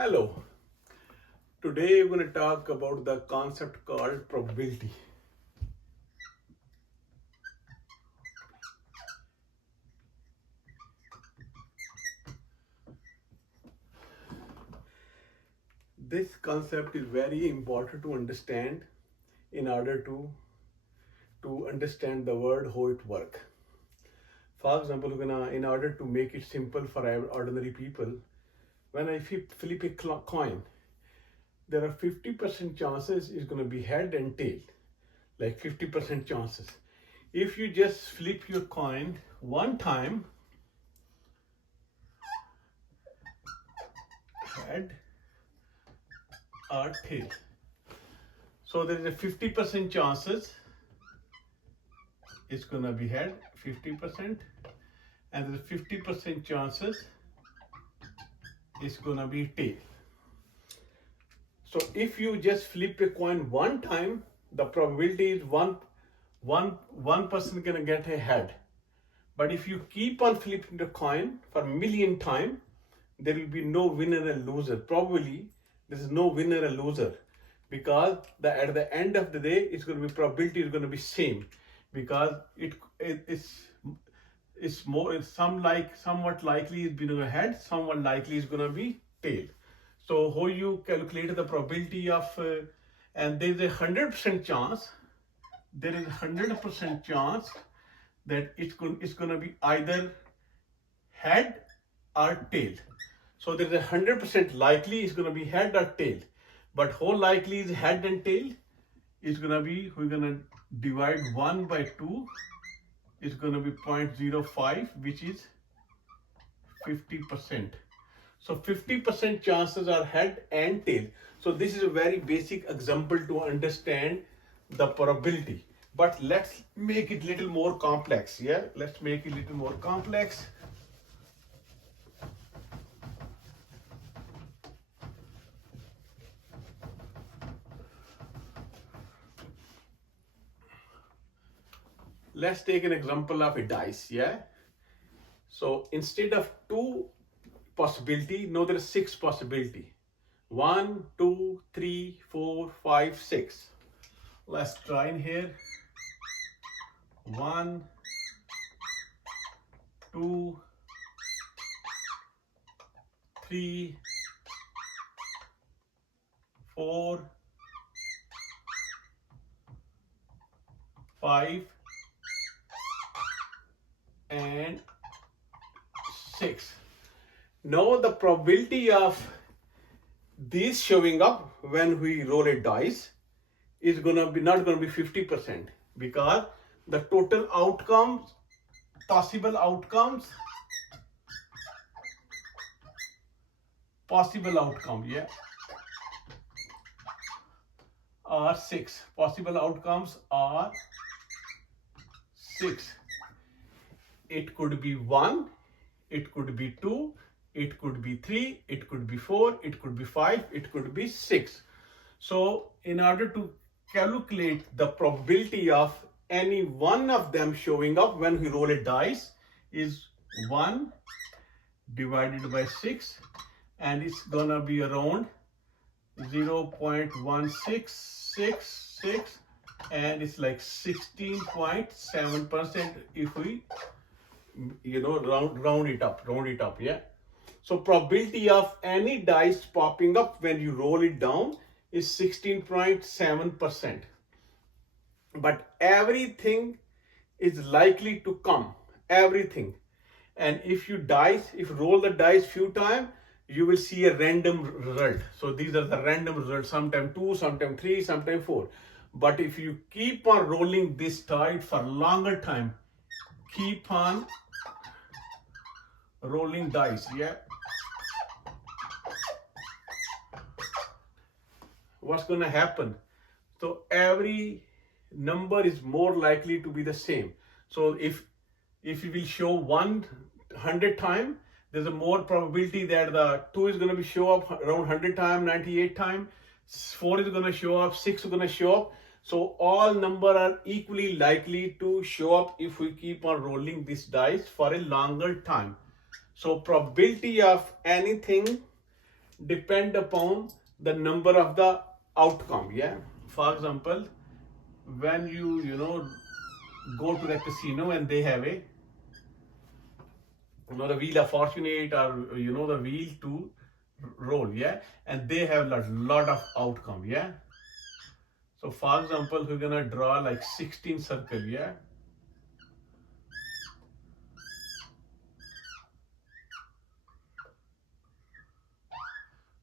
Hello. Today we're going to talk about the concept called probability. This concept is very important to understand in order to understand the word how it work. For example, in order to make it simple for ordinary people, when I flip a coin, there are 50% chances it's going to be head and tail, like 50% chances. If you just flip your coin one time, head or tail. So there is a 50% chances it's gonna be head, 50%, and there's 50% chances it's gonna be tail. So if you just flip a coin one time, the probability is one person gonna get a head. But if you keep on flipping the coin for a million times, there will be no winner and loser. Probably there is no winner and loser, because at the end of the day, it's going to be probability is going to be same, because it's somewhat likely is being head, somewhat likely is going to be tail. So how you calculate the probability of and there is a 100% chance. There is a 100% chance that it's going to be either head or tail. So there is a 100% likely it's going to be head or tail. But how likely is head and tail? It's going to be, we're going to divide 1 by 2. It's going to be 0.05, which is 50%. So 50% chances are head and tail. So this is a very basic example to understand the probability. But let's make it a little more complex. Yeah, let's make it a little more complex. Let's take an example of a dice. Yeah. So instead of 2 possibility, now there is 6 possibility. 1, 2, 3, 4, 5, 6. Let's try in here. 1, 2, 3, 4, 5, and 6. Now the probability of these showing up when we roll a dice is not gonna be 50%, because the total outcomes, possible outcome, yeah, are 6. Possible outcomes are 6. It could be 1, it could be 2, it could be 3, it could be 4, it could be 5, it could be 6. So in order to calculate the probability of any one of them showing up when we roll a dice is 1 divided by 6, and it's gonna be around 0.1666, and it's like 16.7% if we round it up, yeah. So probability of any dice popping up when you roll it down is 16.7%. But everything is likely to come, everything. And if you roll the dice few times, you will see a random result. So these are the random results, sometimes 2, sometimes 3, sometimes 4. But if you keep on rolling this die for longer time, keep on rolling dice, yeah, what's going to happen? So every number is more likely to be the same. So if you will show 100 times, there's a more probability that the 2 is going to be show up around 100 times, 98 times, 4 is going to show up, 6 is going to show up. So all number are equally likely to show up if we keep on rolling this dice for a longer time. So probability of anything depend upon the number of the outcome. Yeah. For example, when you know go to the casino and they have a the wheel of fortunate or the wheel to roll, yeah, and they have a lot of outcome, yeah. So for example, we're gonna draw like 16 circle, yeah.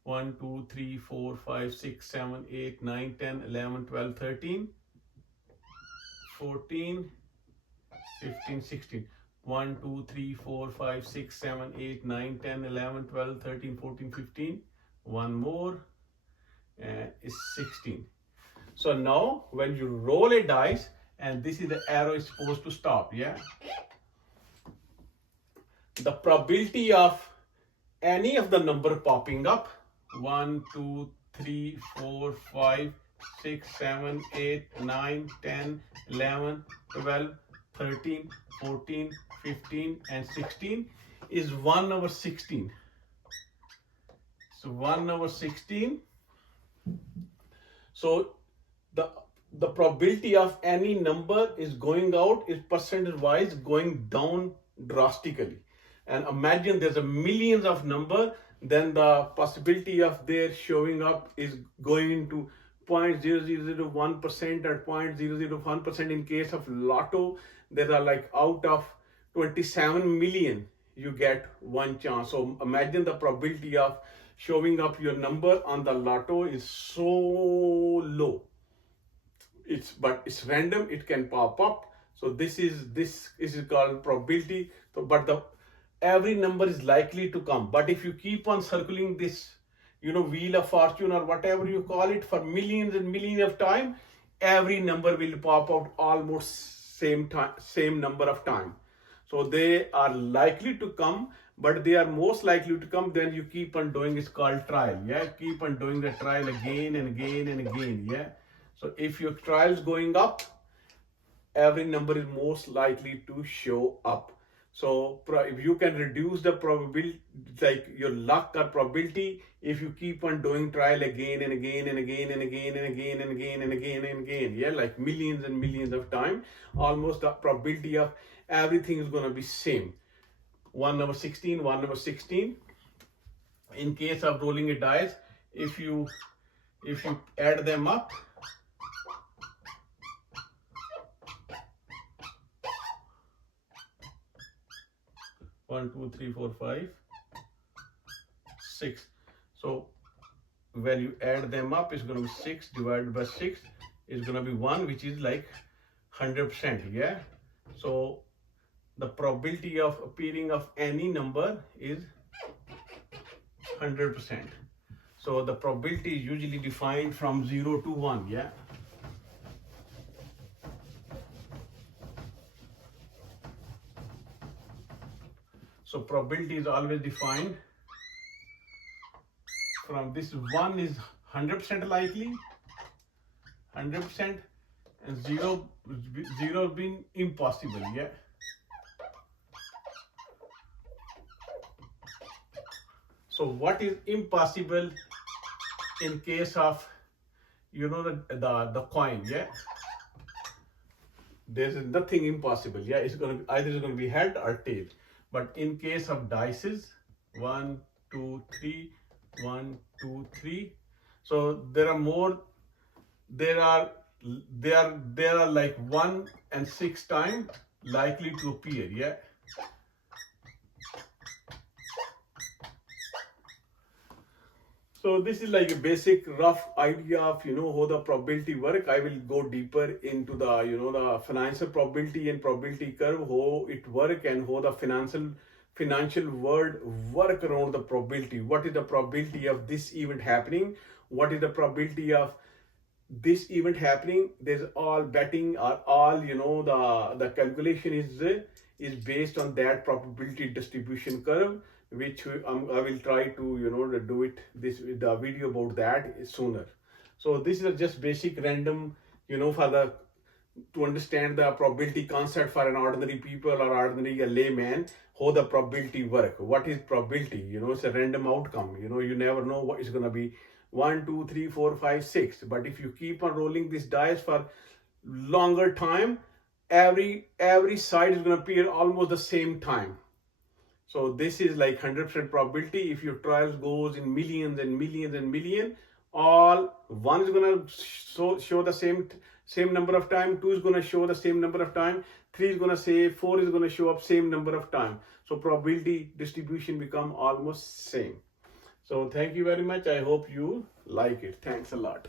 One, 2, 3, 4, 5, 6, 7, 8, 9, 10, 11, 12, 13, 14, 15, 16. 1, 2, 3, 4, 5, 6, 7, 8, 9, 10, 11, 12, 13, 14, 15. One more is 16. So now when you roll a dice and this is the arrow is supposed to stop, yeah. The probability of any of the number popping up 1, 2, 3, 4, 5, 6, 7, 8, 9, 10, 11, 12, 13, 14, 15 and 16 is 1 over 16. So 1 over 16. So the probability of any number is going out is percentage wise going down drastically. And imagine there's a millions of number, then the possibility of their showing up is going into 0.0001% or 0.001%. In case of lotto, there are like out of 27 million you get one chance. So imagine the probability of showing up your number on the lotto is so low. But it's random, it can pop up. So this is called probability. So but every number is likely to come. But if you keep on circling this wheel of fortune or whatever you call it for millions and millions of time, every number will pop out almost same number of time. So they are likely to come, but they are most likely to come. Then you keep on doing, it's called trial, yeah. Keep on doing the trial again and again and again, yeah. So if your trial is going up, every number is most likely to show up. So if you can reduce the probability, like your luck or probability, if you keep on doing trial again and again and again and again and again and again and again and again, yeah, like millions and millions of time, almost the probability of everything is going to be same. 1 over 16, 1 over 16. In case of rolling a dice, if you add them up, 1, 2, 3, 4, 5, 6. So when you add them up, it's going to be 6 divided by 6 is going to be 1, which is like 100%, yeah. So the probability of appearing of any number is 100%. So the probability is usually defined from 0 to 1, yeah. So probability is always defined from this. 1 is 100% likely, 100%, and 0 being impossible, yeah. So what is impossible in case of the coin, yeah? There's nothing impossible, yeah. It's going to either be head or tail. But in case of dices, 1, 2, 3, 1, 2, 3. So there are more. There are like 1 and 6 times likely to appear, yeah. So this is like a basic rough idea of how the probability work. I will go deeper into the the financial probability and probability curve, how it work and how the financial world work around the probability. What is the probability of this event happening? What is the probability of this event happening? There's all betting or all the calculation is based on that probability distribution curve, which I will try to do it the video about that sooner. So this is just basic random for to understand the probability concept for an ordinary people or ordinary layman, how the probability work. What is probability? It's a random outcome. You never know what is going to be 1, 2, 3, 4, 5, 6. But if you keep on rolling this dice for longer time, every side is going to appear almost the same time. So this is like 100% probability. If your trials goes in millions and millions and millions, all one is going to show the same number of time, 2 is going to show the same number of time, 3 is going to say, 4 is going to show up same number of time. So probability distribution become almost same. So thank you very much. I hope you like it. Thanks a lot.